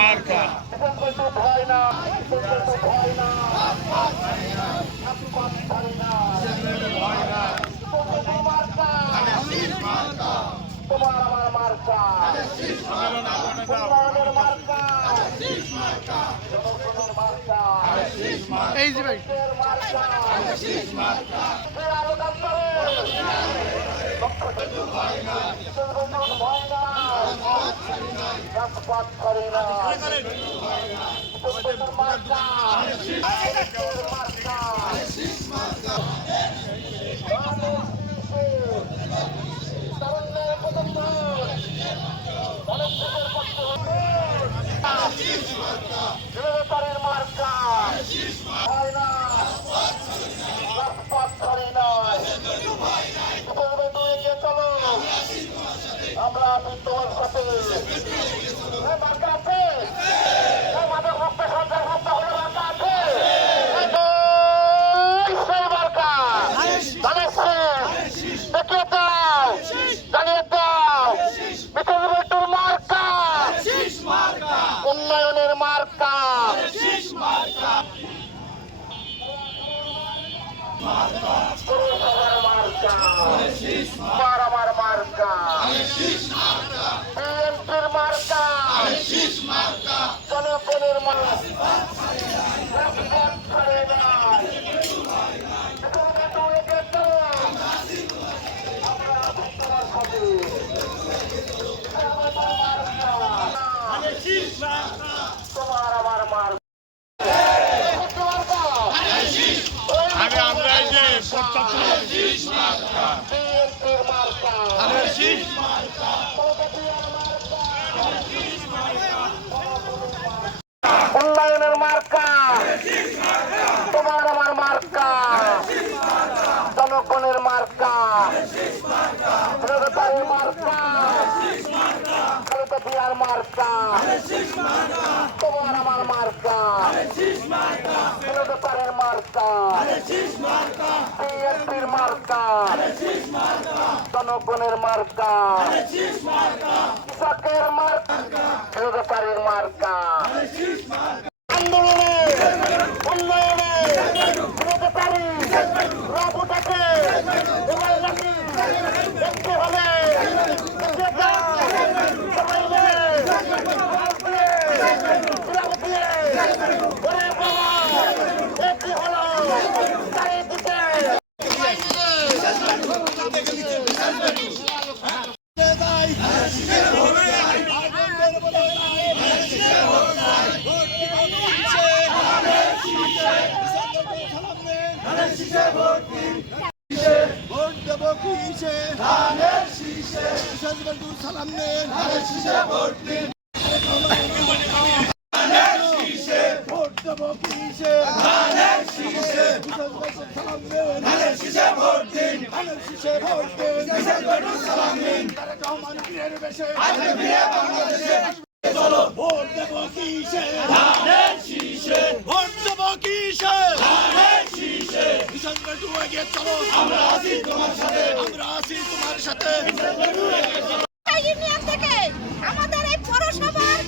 মার্কা তোমার আমার মার্কা এই যে ভাই আমরা তোমার সাথে মার্কা আছে মাদক মুক্ত সরকার মুক্ত হলে মার্কা আছে সেই মার্কা দেখিয়ে দাও জানিয়ে দাও বিশ্ববিদ্যালয়ের মার্কা উন্নয়নের মার্কা আমার মার্কা বিএনপির মার্কা জনগণের মার্কা তোমার আমার মার্কা আমরা এই যে উন্নয়নের মার্কা তোমার আমার মার্কা জনগণের মার্কা জনতার মার্কা বিয়ার মার্কা তোমার আমার মার্কা জনতার মার্কা বিএনপির মার্কা জনগণের মার্কা কৃষকের মার্কা জনতার মার্কা আন্দোলনে উন্নয়নে জনতারি রাবুটাকে দেখতে হবে ভোট দেব কিসে ধানের শীষে সালাম নেন ধানের শীষে ভোট দিন ভোট দেব কিসে ধানের শীষে সালাম নেন ধানের শীষে ভোট দিন ধানের শীষে ভোট দিন সালাম নেন রহমান পীরের বেশে বাংলাদেশে চলো ভোট দেব কিসে ধানের শীষে ভোট দেব কিসে ধানের শীষে চলো আমরা আছি তোমার সাথে আমরা আছি তোমার সাথে ইউনিয়ন থেকে আমাদের এই পৌরসভার